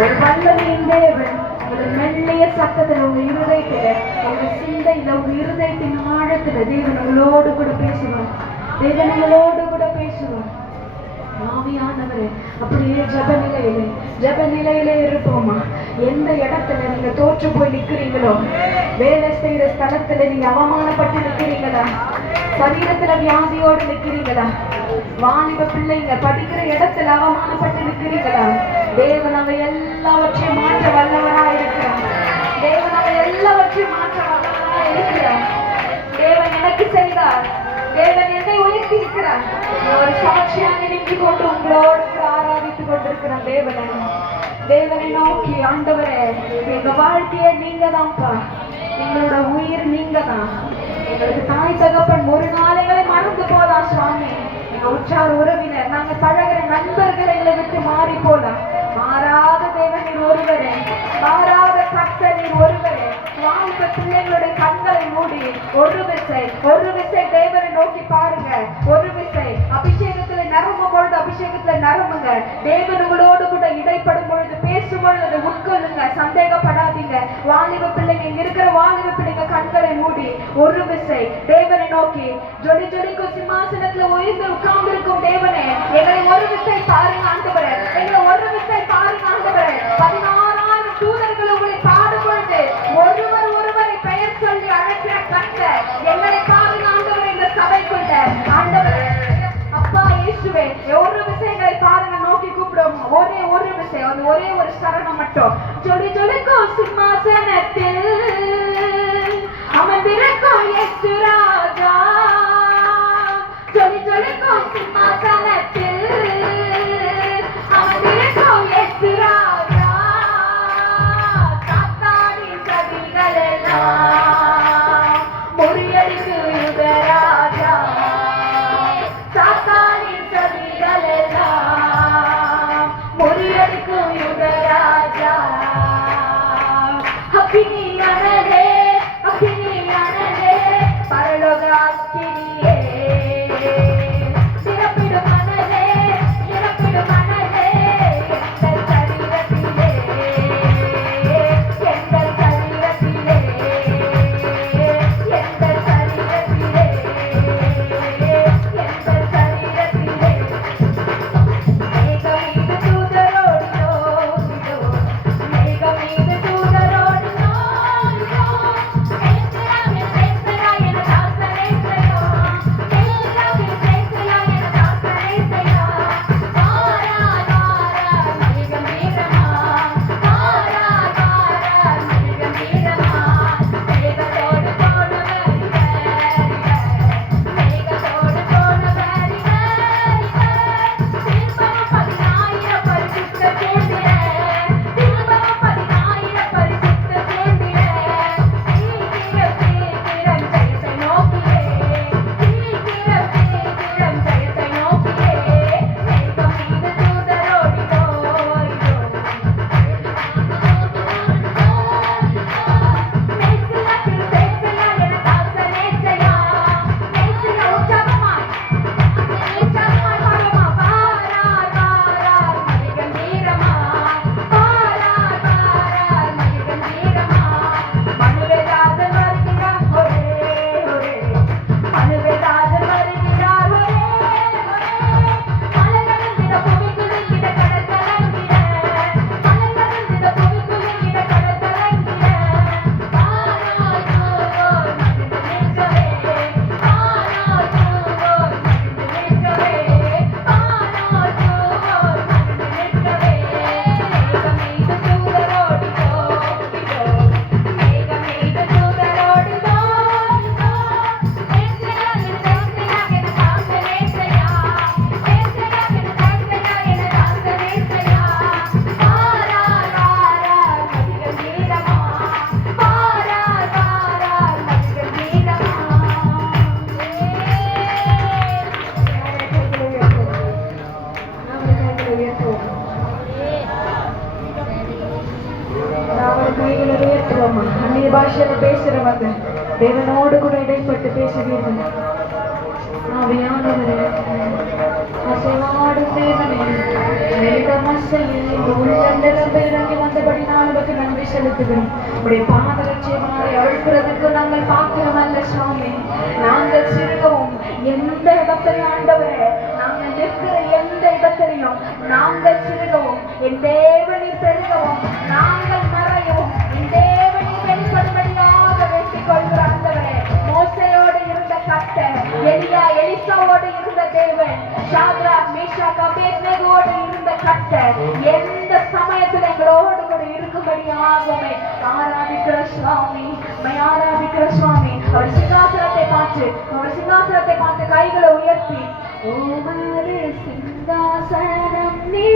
ஒரு வல்லமையின் தேவன் ஒரு மெல்லிய சத்தத்தில் உங்க இருதயத்துல, உங்க சிந்தையில, உங்க இருதயத்தின் ஆழத்துல தேவன் உங்களோடு கூட பேசுவார். தேவன் உங்களோடு கூட பேசுவார். ஆவியானவரே, அப்படியே ஜெப நிலையிலே இருப்போமா? எந்த இடத்துல நீங்க தோற்று போய் நிக்கிறீங்களோ, வேலை செய்யற ஸ்தலத்துல நீங்க அவமானப்பட்டு நிக்கிறீங்களா? சரீரத்துல வியாதியோடு நிக்கிறீங்களா? வாலிப பிள்ளைங்க படிக்கிற இடத்துல அவமானப்பட்டு நிக்கிறீங்களா? தேவன் அவை எல்லாவற்றையும் மாற்ற வல்லவரா இருக்கிறார். தேவன் அவை எல்லாவற்றையும் மாற்ற வல்லவரா இருக்கிறார். தேவன் எனக்கு செய்தார். தேவன் என்னை உயர்த்தி இருக்கிறார். ஒரு சாட்சியாக நின்று கொண்டு உங்களோடு ஆராதித்துக் கொண்டிருக்கிறார் தேவனை நோக்கி, ஆண்டவரே, எங்க வாழ்க்கைய நீங்க தான்ப்பா, எங்களோட உயிர் நீங்க தான். எங்களுக்கு தாய் தகப்பன் ஒரு நாளைகளை மறந்து போலாம் சுவாமி. எங்க உற்றார் உறவினர், நாங்க பழகிற நண்பர்கள் எங்களை விட்டு மாறி போலாம். மாறாத தேவன் நீர் ஒருவரே, மாறாத கர்த்தர் நீர் ஒருவரே. வாலிப பிள்ளைகளுடைய கண்களை மூடி ஒரு விசை தேவனை நோக்கி பாருங்க. ஒரு விசை அபிஷேகத்துல நிரம்பும் பொழுது அபிஷேகத்துல நிரம்புங்க. தேவனுங்களோடு கூட இடைப்படும் பொழுது, பேசும் பொழுது உட்கொள்ளுங்க. சந்தேகப்படாதீங்க. வாலிப பிள்ளைங்க, இருக்கிற வாலிப பிள்ளைங்க கண்களை மூடி ஒரு விசை தேவனை நோக்கி, ஜொலி ஜொலிக்கும் சிம்மாசனத்துல உயர்ந்து உட்கார்ந்து இருக்கும் தேவனே, எங்களை ஒரு விசை பாருங்க ஆண்டவரே, எங்களை ஒரு விசை பாருங்க ஆண்டவரே. 16,000 தூதர்கள் உங்களை பாடும் பொழுது ஒருவரை பெயர் சொல்லி அழைக்கிற கர்த்தர், எங்களை பாருங்க ஆண்டவரே. இந்த சபைக்குள்ள ஆண்டவரே, அப்பா இயேசுவே, ஒரு விசைகளை பாருங்க, நோக்கி கூப்பிடுவோம். ஒரு விசை, ஒரே ஒரு சரணம் மட்டும். ஜொலி ஜொலிக்கும் சிம்மாசனத்தில் அமர்ந்திருக்கும் இயேசு ராஜா, ஜொலி ஜொலிக்கும் சிம்மாசனத்தில் அமர்ந்திருக்கும் இயேசு ராஜா. சாத்தானின் சதிகள் எல்லாம் முறியடிக்கு யுகராஜா, சாத்தானின் சதிகள் எல்லாம் முறியடிக்கும் யுகராஜா. அக்கினியானதே, அக்கினியானதே, பரலோக அக்கினியே, நிரப்பிடும் மனதே, நிரப்பிடும் மனதே, எங்கள் சரீரத்திலே, எங்கள் சரீரத்திலே, எங்கள் சரீரத்திலே, எங்கள் சரீரத்திலே. மேகம் மீது தூதரோடு நோக்கினோ, மேகம் மீது தூதரோடு நோக்கினோ, பேசுகிறாய் பேசுகிறாய் என தாசனை செய்யோ, பேசுகிறாய் பேசுகிறாய் என தாசனை செய்யோ. வாராய் வாராய் மேகம் வீரமா, வாராய் வாராய் மேகம் வீரமா, மேகத்தோடு போன வேரி வேரி, மேகத்தோடு போன வேரி வேரி. திரும்பவும் 10,000 பரிசுத்த சேர்ந்திட, திரும்பவும் 10,000 பரிசுத்த சேர்ந்திட. சீக்கிரம் சீக்கிரம் ஜெயத்தை நோக்கியே, சீக்கிரம் சீக்கிரம் ஜெயத்தை நோக்கியே. மேகம் மீது தூதரோடி ஓடினோ, மேசிலா என தாசனே செய்யா, மேசிலா உற்சாகமாய் உற்சாகமாய் பாடுமா. பாராய் பாராய் மகிழ்கம்பீரமாய், பாராய் பாராய் மகிழ்கம்பீரமாய். மனுவேராஜன் வருகிறார் ஒரே ஒரே, மனுவேராஜன் வருகிறார் ஒரே ஒரே. மலைகளில் பூமி குலுங்கிட, கடல் கலங்கிட, மலைகளில் பூமி குலுங்கிட, கடல் கலங்கிட. பாராய் தூவோர் மகிழ்ந்து நிற்கவே, பாராய் தூவோர் மகிழ்ந்து நிற்கவே, பாராய் தூவோர் மகிழ்ந்து நிற்கவே. மேகம் மீது தூதரோடி ஓடினோ, மேகம் மீது தூதரோடி ஓடினோ. பேசுகிறா என தாசனே செய்யா, பேசுகிறா என தாசனே செய்யா. பாராய் பாராய் மகிழ்கள் வீரமா, பாராய் பாராய் மகிழ்கள் வீரமா. அந்நிய பாஷையில பேசுறவங்க தேவனோடு கூட இடைப்பட்டு பேசுவீர்கள். ஆவியானவரே, அசைவாடும் தேவனே, மேகமசையில் உள்ளந்தர பிறகு செய்தபடி நான் உனக்கு நன்றி செலுத்துகிறோம். உடைய பாதரட்சியமாய் அழுகிறதுக்கு நாங்கள் பார்க்கிறோம் அல்ல சுவாமி. நாங்கள் சிறுகவும் எந்த இடத்திலையும் ஆண்டவரே, நாங்கள் நிற்கிற எந்த இடத்திலையும் நாங்கள் சிறுகவும் என் தேவனில் பெருகவும் நாங்கள் மறையவும் என் தேவனில் வெளிப்படும்படியாக வேண்டிக் கொள்கிற ஆண்டவரே. மோசையோடு இருந்த கர்த்தர், எலிசாவோடு இருந்த தேவன், சாத்ராக் மேஷாக் அபேத்நேகோடு இருந்த கர்த்தர் எந்த சமயத்தில் எங்களோடு கூட இருக்கும்படியாகவே ஆராதிக்கிற சுவாமி, ஆராதிக்கிற சுவாமி. அவர் சிங்காசனத்தை பார்த்து கைகளை உயர்த்தி, ஓமது சிங்காசனம் நீ